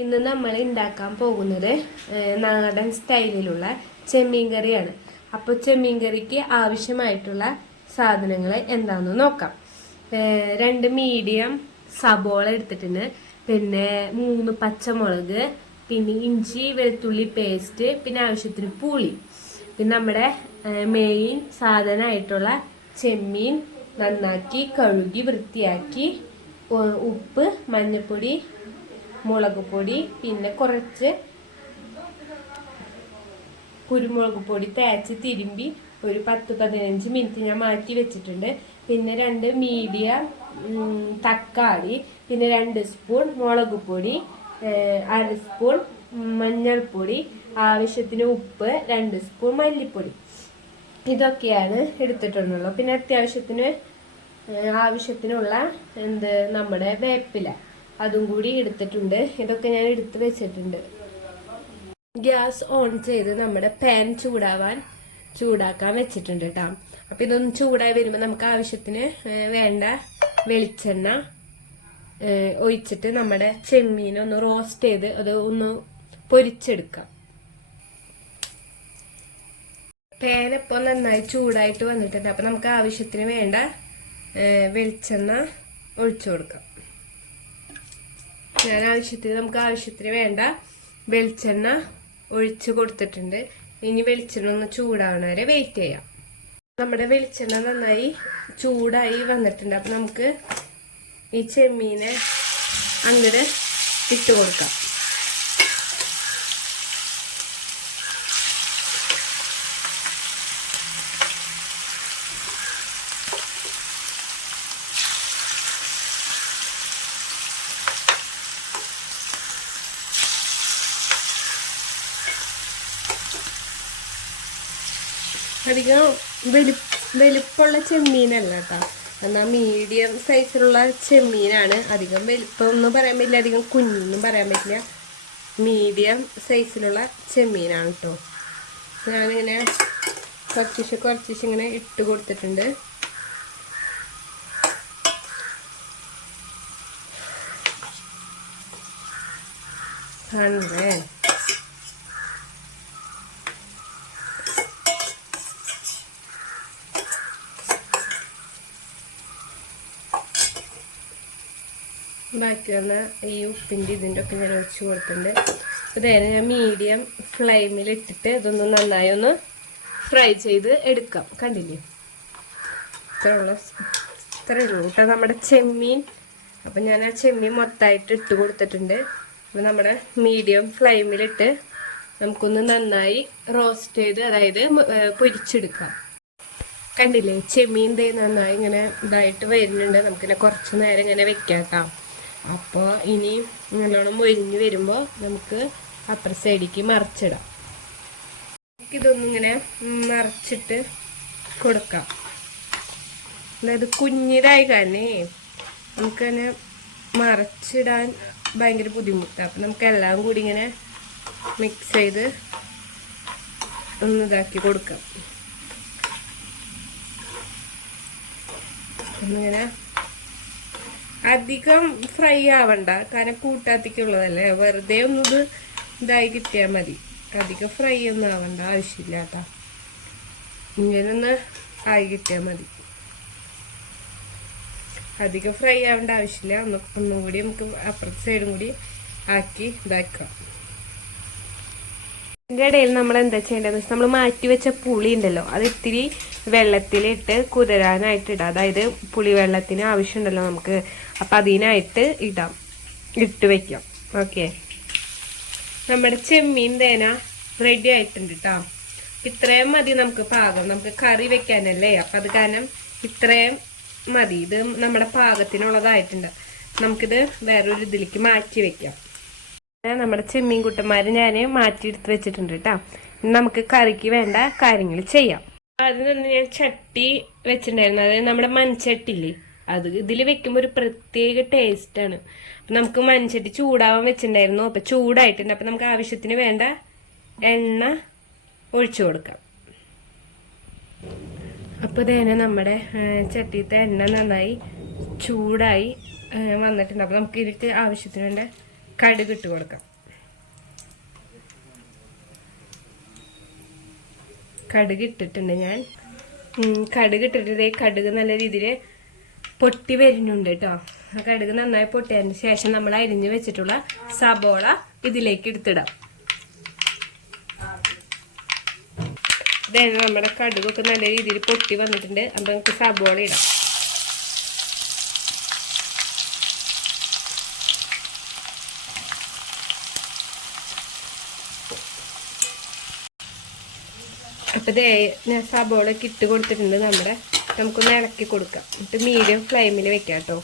ഇന്ന് നമ്മൾ ഉണ്ടാക്കാൻ പോകുന്നത് നാടൻ സ്റ്റൈലിലുള്ള ചെമ്മീൻ കറിയാണ്. അപ്പോൾ ചെമ്മീൻ കറിക്ക് ആവശ്യമായിട്ടുള്ള സാധനങ്ങൾ എന്താണെന്ന് നോക്കാം. 2 മീഡിയം സബോള എടുത്തിട്ടുണ്ട്, പിന്നെ 3 പച്ചമുളക്, പിന്നെ ഇഞ്ചി വെളുത്തുള്ളി പേസ്റ്റ്, പിന്നെ ആവശ്യത്തിന് പുളി, പിന്നെ നമ്മുടെ മെയിൻ സാധനമായിട്ടുള്ള ചെമ്മീൻ നന്നാക്കി കഴുകി വൃത്തിയാക്കി, ഉപ്പ്, മഞ്ഞൾപ്പൊടി, മുളക് പൊടി, പിന്നെ കുറച്ച് കുരുമുളക് പൊടി തേച്ച് തിരുമ്പി ഒരു 10-15 മിനിറ്റ് ഞാൻ മാറ്റി വെച്ചിട്ടുണ്ട്. പിന്നെ 2 മീഡിയം തക്കാളി, പിന്നെ 2 സ്പൂൺ മുളക് പൊടി, 1/2 സ്പൂൺ മഞ്ഞൾപ്പൊടി, ആവശ്യത്തിന് ഉപ്പ്, 2 സ്പൂൺ മല്ലിപ്പൊടി. ഇതൊക്കെയാണ് എടുത്തിട്ടുള്ളത്. പിന്നെ ആവശ്യത്തിനുള്ള നമ്മുടെ വേപ്പില അതും കൂടി എടുത്തിട്ടുണ്ട്. ഇതൊക്കെ ഞാൻ എടുത്ത് വെച്ചിട്ടുണ്ട്. ഗ്യാസ് ഓൺ ചെയ്ത് നമ്മുടെ പാൻ ചൂടാക്കാൻ വെച്ചിട്ടുണ്ട് കേട്ടോ. അപ്പൊ ഇതൊന്ന് ചൂടായി വരുമ്പോൾ നമുക്ക് ആവശ്യത്തിന് വേണ്ട വെളിച്ചെണ്ണ ഒഴിച്ചിട്ട് നമ്മുടെ ചെമ്മീനൊന്ന് റോസ്റ്റ് ചെയ്ത് അത് ഒന്ന് പൊരിച്ചെടുക്കാം. പാൻ ഇപ്പോൾ നന്നായി ചൂടായിട്ട് വന്നിട്ടുണ്ട്. അപ്പൊ നമുക്ക് ആവശ്യത്തിന് വേണ്ട വെളിച്ചെണ്ണ ഒഴിച്ചു കൊടുക്കാം. നമുക്ക് ആവശ്യത്തിന് വേണ്ട വെളിച്ചെണ്ണ ഒഴിച്ചു കൊടുത്തിട്ടുണ്ട്. ഇനി വെളിച്ചെണ്ണ ഒന്ന് ചൂടാവണ വരെ വെയിറ്റ് ചെയ്യാം. നമ്മുടെ വെളിച്ചെണ്ണ നന്നായി ചൂടായി വന്നിട്ടുണ്ട്. അപ്പൊ നമുക്ക് ഈ ചെമ്മീനെ അങ്ങോട്ട് ഇട്ട് കൊടുക്കാം. അധികം വലുപ്പമുള്ള ചെമ്മീനല്ല കേട്ടോ, എന്നാൽ മീഡിയം സൈസിലുള്ള ചെമ്മീനാണ്. അധികം വലുപ്പമൊന്നും പറയാൻ പറ്റില്ല, അധികം കുഞ്ഞൊന്നും പറയാൻ പറ്റില്ല. മീഡിയം സൈസിലുള്ള ചെമ്മീനാണ് കേട്ടോ. ഞാനിങ്ങനെ കുറച്ച് ഇങ്ങനെ ഇട്ട് കൊടുത്തിട്ടുണ്ട്. കാണണ്ടേ? ബാക്കി വന്ന ഈ ഉപ്പിൻ്റെ ഇതിൻ്റെ ഒക്കെ ഞാൻ ഒഴിച്ച് കൊടുത്തിട്ടുണ്ട്. ഇതേനെ ഞാൻ മീഡിയം ഫ്ലെയിമിൽ ഇട്ടിട്ട് ഇതൊന്ന് നന്നായി ഒന്ന് ഫ്രൈ ചെയ്ത് എടുക്കാം. കണ്ടില്ലേ? ഇത്രേ ഉള്ളൂ കേട്ടോ നമ്മുടെ ചെമ്മീൻ. അപ്പം ഞാൻ ആ ചെമ്മീൻ മൊത്തമായിട്ട് ഇട്ട് കൊടുത്തിട്ടുണ്ട്. അപ്പം നമ്മുടെ മീഡിയം ഫ്ലെയിമിലിട്ട് നമുക്കൊന്ന് നന്നായി റോസ്റ്റ് ചെയ്ത്, അതായത് പൊരിച്ചെടുക്കാം. കണ്ടില്ലേ? ചെമ്മീൻ നന്നായി ഇങ്ങനെ ഇതായിട്ട് വരുന്നുണ്ട്. നമുക്കിങ്ങനെ കുറച്ച് നേരം ഇങ്ങനെ വെക്കാം കേട്ടോ. അപ്പോൾ ഇനി നല്ലോണം മൊരിഞ്ഞ് വരുമ്പോൾ നമുക്ക് അപ്പുറ സൈഡിലേക്ക് മറിച്ചിടാം. ഇതൊന്നും ഇങ്ങനെ മറിച്ചിട്ട് കൊടുക്കാം. അതായത് കുഞ്ഞിതായി കാരണേ നമുക്കങ്ങനെ മറിച്ചിടാൻ ഭയങ്കര ബുദ്ധിമുട്ടാണ്. അപ്പം നമുക്ക് എല്ലാം കൂടി ഇങ്ങനെ മിക്സ് ചെയ്ത് ഒന്ന് ഇതാക്കി കൊടുക്കാം. ഒന്നിങ്ങനെ അധികം ഫ്രൈ ആവണ്ട, കാരണം കൂട്ടാത്തിക്കുള്ളതല്ലേ, വെറുതെ ഒന്നത് ഇതായി കിട്ടിയാൽ മതി. അധികം ഫ്രൈ ഒന്നും ആവണ്ട ആവശ്യമില്ല കേട്ടോ. ഇങ്ങനെ ഒന്ന് ആയി കിട്ടിയാൽ മതി. അധികം ഫ്രൈ ആവേണ്ട ആവശ്യമില്ല. ഒന്നും കൂടി നമുക്ക് അപ്പുറത്തെ സൈഡും കൂടി ആക്കി ഇതാക്കാം. ഇതിൻ്റെ ഇടയിൽ നമ്മൾ എന്താ ചെയ്യേണ്ടതെന്ന് വെച്ചാൽ നമ്മൾ മാറ്റി വെച്ച പുളി ഉണ്ടല്ലോ, അത് ഇത്തിരി വെള്ളത്തിലിട്ട് കുതിരാനായിട്ട് ഇടാം. അതായത് പുളിവെള്ളത്തിന് ആവശ്യമുണ്ടല്ലോ നമുക്ക്, അപ്പം അതിനായിട്ട് ഇട്ട് വെക്കാം. ഓക്കെ, നമ്മുടെ ചെമ്മീൻ റെഡി ആയിട്ടുണ്ട് കേട്ടോ. ഇത്രയും മതി നമുക്ക് പാകം. നമുക്ക് കറി വെക്കാനല്ലേ, അപ്പം അത് കാരണം ഇത്രയും മതി. ഇത് നമ്മുടെ പാകത്തിനുള്ളതായിട്ടുണ്ട്. നമുക്കിത് വേറൊരു ഇതിലേക്ക് മാറ്റി വെക്കാം. നമ്മുടെ ചെമ്മീൻ കുട്ടന്മാർ ഞാൻ മാറ്റിയെടുത്ത് വെച്ചിട്ടുണ്ട് കേട്ടോ. നമുക്ക് കറിക്ക് വേണ്ട കാര്യങ്ങൾ ചെയ്യാം. അതിൽ നിന്ന് ഞാൻ ചട്ടി വെച്ചിട്ടുണ്ടായിരുന്നു, അതായത് നമ്മുടെ മൺചട്ടില്ലേ, അത് ഇതിൽ വെക്കുമ്പോൾ ഒരു പ്രത്യേക ടേസ്റ്റാണ്. അപ്പം നമുക്ക് മൺചട്ടി ചൂടാവാൻ വെച്ചിട്ടുണ്ടായിരുന്നു. അപ്പം ചൂടായിട്ടുണ്ട്. അപ്പം നമുക്ക് ആവശ്യത്തിന് വേണ്ട എണ്ണ ഒഴിച്ചു കൊടുക്കാം. അപ്പോൾ ഇതേനെ നമ്മുടെ ചട്ടിയിലത്തെ എണ്ണ നന്നായി ചൂടായി വന്നിട്ടുണ്ട്. അപ്പോൾ നമുക്ക് ഇതിലേക്ക് ആവശ്യത്തിന് വേണ്ട കടുക് ഇട്ട് കൊടുക്കാം. കടുക് ഇട്ടിട്ടുണ്ട് ഞാൻ. കടുക് ഇട്ടിട്ട് കടുക് നല്ല രീതിയിൽ പൊട്ടി വരുന്നുണ്ട് കേട്ടോ. ആ കടുക് നന്നായി പൊട്ടിയതിന് ശേഷം നമ്മൾ അരിഞ്ഞു വെച്ചിട്ടുള്ള സബോള ഇതിലേക്ക് എടുത്തിടാം. ഇതായത് നമ്മുടെ കടുകൊക്കെ നല്ല രീതിയിൽ പൊട്ടി വന്നിട്ടുണ്ട്. അപ്പൊ നമുക്ക് സബോള ഇടാം. അപ്പൊ ഞാൻ സബോളൊക്കെ ഇട്ട് കൊടുത്തിട്ടുണ്ട്. നമുക്കൊന്ന് ഇളക്കി കൊടുക്കാം. എന്നിട്ട് മീഡിയം ഫ്ലെയിമിൽ വെക്കാം കേട്ടോ.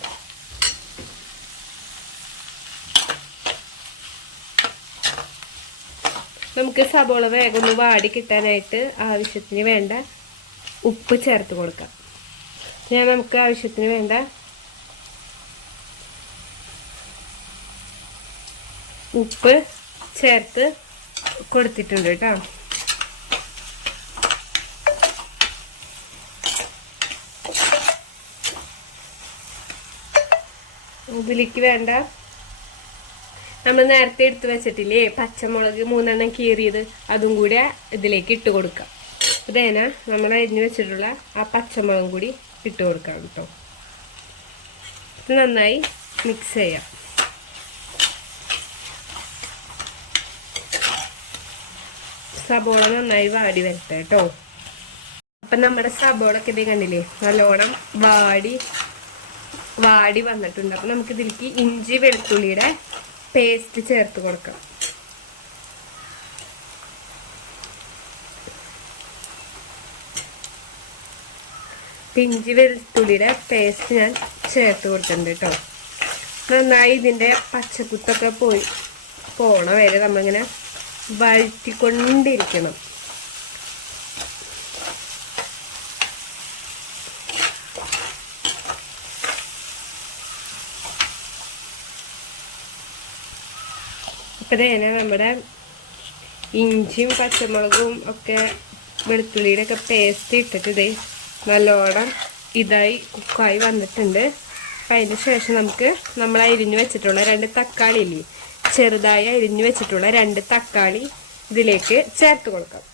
നമുക്ക് സബോള വേഗം ഒന്ന് വാടി കിട്ടാനായിട്ട് ആവശ്യത്തിന് വേണ്ട ഉപ്പ് ചേർത്ത് കൊടുക്കാം. നമുക്ക് ആവശ്യത്തിന് വേണ്ട ഉപ്പ് ചേർത്ത് കൊടുത്തിട്ടുണ്ട് കേട്ടോ. ഇതിലേക്ക് വേണ്ട നമ്മൾ നേരത്തെ എടുത്ത് വെച്ചിട്ടില്ലേ പച്ചമുളക് 3 കീറിയത്, അതും കൂടി ഇതിലേക്ക് ഇട്ട് കൊടുക്കാം. ഇതേന നമ്മൾ അരിഞ്ഞു വെച്ചിട്ടുള്ള ആ പച്ചമുളകും കൂടി ഇട്ട് കൊടുക്കാം കേട്ടോ. ഇത് നന്നായി മിക്സ് ചെയ്യാം. സബോള നന്നായി വാടി വരട്ടെ കേട്ടോ. അപ്പം നമ്മുടെ സബോളൊക്കെ ഇതേ കണ്ടില്ലേ നല്ലോണം വാടി വന്നിട്ടുണ്ട്. അപ്പം നമുക്ക് ഇതിലേക്ക് ഇഞ്ചി വെളുത്തുള്ളിയുടെ പേസ്റ്റ് ചേർത്ത് കൊടുക്കാം. ഇഞ്ചി വെളുത്തുള്ളിയുടെ പേസ്റ്റ് ഞാൻ ചേർത്ത് കൊടുത്തിട്ടുണ്ട് കേട്ടോ. നന്നായി ഇതിൻ്റെ പച്ചക്കുത്തൊക്കെ പോണ വരെ നമ്മളിങ്ങനെ വഴറ്റിക്കൊണ്ടിരിക്കണം. ഇപ്പം തന്നെ നമ്മുടെ ഇഞ്ചിയും പച്ചമുളകും ഒക്കെ വെളുത്തുള്ളിയുടെ ഒക്കെ പേസ്റ്റ് ഇട്ടിട്ട് നല്ലോണം ഇതായി കുക്കായി വന്നിട്ടുണ്ട്. അപ്പം അതിന് ശേഷം നമ്മൾ അരിഞ്ഞു വെച്ചിട്ടുള്ള 2 തക്കാളി ഇല്ലേ, ചെറുതായി അരിഞ്ഞു വെച്ചിട്ടുള്ള 2 തക്കാളി ഇതിലേക്ക് ചേർത്ത് കൊടുക്കാം.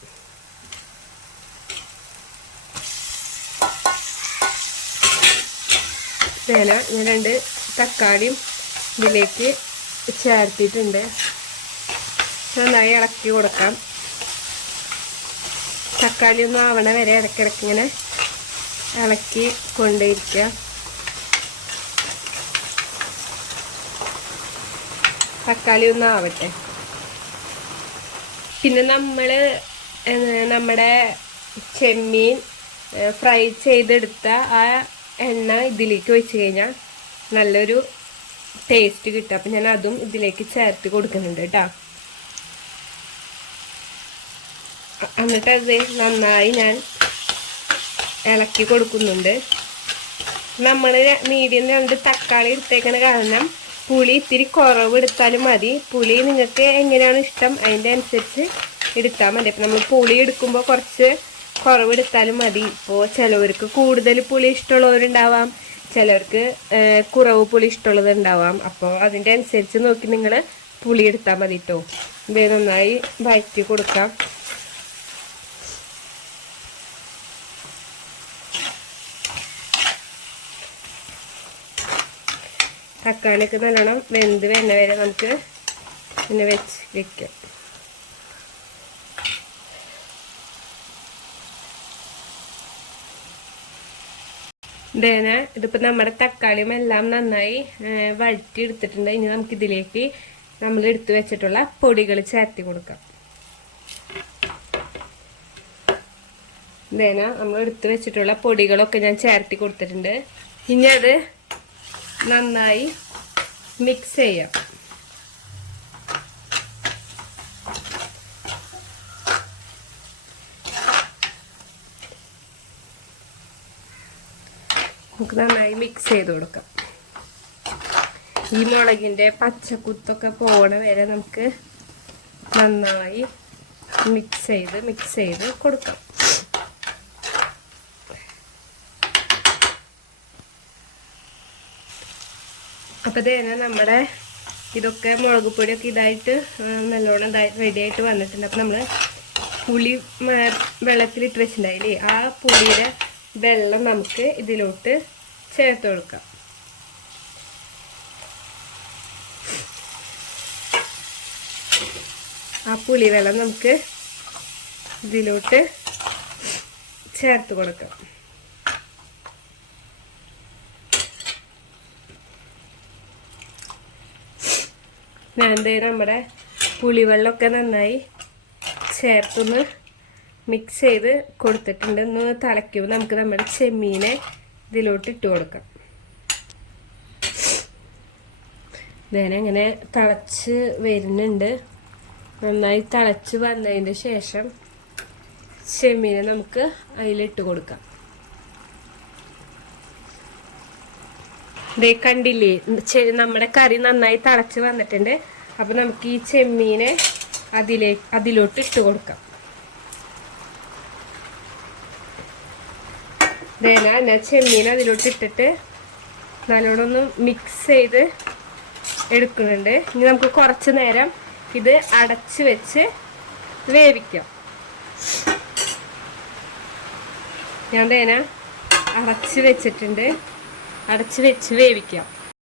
ഞാൻ 2 തക്കാളിയും ഇതിലേക്ക് ചേർത്തിട്ടുണ്ട്. നന്നായി ഇളക്കി കൊടുക്കാം. തക്കാളി ഒന്നും ആവണ വരെ ഇടയ്ക്കിടയ്ക്ക് ഇങ്ങനെ ഇളക്കി കൊണ്ടേയിരിക്കുക. തക്കാളി ഒന്നും ആവട്ടെ. പിന്നെ നമ്മുടെ ചെമ്മീൻ ഫ്രൈ ചെയ്തെടുത്ത ആ എണ്ണ ഇതിലേക്ക് ഒഴിച്ച് കഴിഞ്ഞാൽ നല്ലൊരു ടേസ്റ്റ് കിട്ടും. അപ്പം ഞാൻ അതും ഇതിലേക്ക് ചേർത്ത് കൊടുക്കുന്നുണ്ട് കേട്ടോ. എന്നിട്ട് അത് നന്നായി ഞാൻ ഇളക്കി കൊടുക്കുന്നുണ്ട്. നമ്മൾ മീഡിയം 2 തക്കാളി എടുത്തേക്കണ കാരണം പുളി ഇത്തിരി കുറവ് എടുത്താലും മതി. പുളി നിങ്ങൾക്ക് എങ്ങനെയാണ് ഇഷ്ടം അതിൻ്റെ അനുസരിച്ച് എടുത്താൽ മതി. അപ്പം നമ്മൾ പുളി എടുക്കുമ്പോൾ കുറച്ച് കുറവ് എടുത്താലും മതി. ഇപ്പോൾ ചിലവർക്ക് കൂടുതൽ പുളി ഇഷ്ടമുള്ളവരുണ്ടാവാം, ചിലർക്ക് കുറവ് പുളി ഇഷ്ടമുള്ളത് ഉണ്ടാവാം. അപ്പോൾ അതിൻ്റെ അനുസരിച്ച് നോക്കി നിങ്ങൾ പുളി എടുത്താൽ മതി കേട്ടോ. ഇത് നന്നായി വഴറ്റി കൊടുക്കാം. തക്കാളിയൊക്കെ നല്ലോണം വെന്ത് വരുന്ന വരെ നമുക്ക് പിന്നെ വെക്കാം. ഇതിപ്പോൾ നമ്മുടെ തക്കാളിയും എല്ലാം നന്നായി വഴറ്റി എടുത്തിട്ടുണ്ട്. ഇനി നമുക്ക് ഇതിലേക്ക് നമ്മൾ എടുത്തു വെച്ചിട്ടുള്ള പൊടികൾ ചേർത്തി കൊടുക്കാം. നമ്മൾ എടുത്തു വെച്ചിട്ടുള്ള പൊടികളൊക്കെ ഞാൻ ചേർത്തി കൊടുത്തിട്ടുണ്ട്. ഇനി അത് നന്നായി മിക്സ് ചെയ്യാം. നമുക്ക് നന്നായി മിക്സ് ചെയ്ത് കൊടുക്കാം. ഈ മുളകിൻ്റെ പച്ചക്കുത്തൊക്കെ പോണ വരെ നമുക്ക് നന്നായി മിക്സ് ചെയ്ത് കൊടുക്കാം. അപ്പോൾ ഇതന്നെ നമ്മുടെ ഇതൊക്കെ മുളക് പൊടിയൊക്കെ ഇതായിട്ട് നല്ലോണം റെഡി ആയിട്ട് വന്നിട്ടുണ്ട്. അപ്പം നമ്മൾ പുളി വെള്ളത്തിലിട്ട് വെച്ചിട്ടുണ്ടായില്ലേ, ആ പുളിയുടെ വെള്ളം നമുക്ക് ഇതിലോട്ട് ചേർത്ത് കൊടുക്കാം. ആ പുളി വെള്ളം നമുക്ക് ഇതിലോട്ട് ചേർത്ത് കൊടുക്കാം. ഞാൻ നമ്മുടെ പുളിവെള്ളമൊക്കെ നന്നായി ചേർത്തൊന്ന് മിക്സ് ചെയ്ത് കൊടുത്തിട്ടുണ്ട്. ഒന്ന് തിളയ്ക്കുമ്പോൾ നമുക്ക് നമ്മുടെ ചെമ്മീനെ ഇതിലോട്ട് ഇട്ട് കൊടുക്കാം. അങ്ങനെ തിളച്ച് വരുന്നുണ്ട്. നന്നായി തിളച്ച് വന്നതിന് ശേഷം ചെമ്മീനെ നമുക്ക് അതിലിട്ട് കൊടുക്കാം. ദേ കണ്ടില്ലേ, നമ്മുടെ കറി നന്നായി തിളച്ച് വന്നിട്ടുണ്ട്. അപ്പൊ നമുക്ക് ഈ ചെമ്മീനെ അതിലോട്ട് ഇട്ട് കൊടുക്കാം. ഞാൻ ചെമ്മീൻ അതിലോട്ട് ഇട്ടിട്ട് നല്ലോണം ഒന്ന് മിക്സ് ചെയ്ത് എടുക്കുന്നുണ്ട്. ഇനി നമുക്ക് കുറച്ച് നേരം ഇത് അടച്ച് വെച്ച് വേവിക്കാം. ഞാൻ അടച്ച് വെച്ചിട്ടുണ്ട്. അടച്ച് വെച്ച് വേവിക്കാം.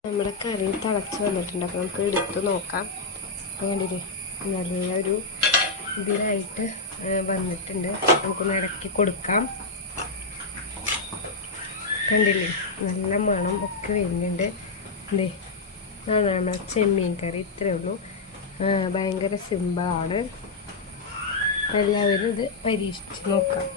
നമ്മുടെ കറി തിളച്ച് വന്നിട്ടുണ്ട്. അപ്പോൾ നമുക്ക് എടുത്ത് നോക്കാം. കണ്ടില്ലേ, നല്ലൊരു ഇതിലായിട്ട് വന്നിട്ടുണ്ട്. നമുക്കൊന്ന് ഇടയ്ക്ക് കൊടുക്കാം. കണ്ടില്ലേ, നല്ല മണം ഒക്കെ വരുന്നുണ്ട്. അതാണ് നമ്മുടെ ചെമ്മീൻ കറി. ഇത്രയേ ഉള്ളൂ. ഭയങ്കര സിമ്പിളാണ്. എല്ലാവരും ഇത് പരീക്ഷിച്ച് നോക്കാം.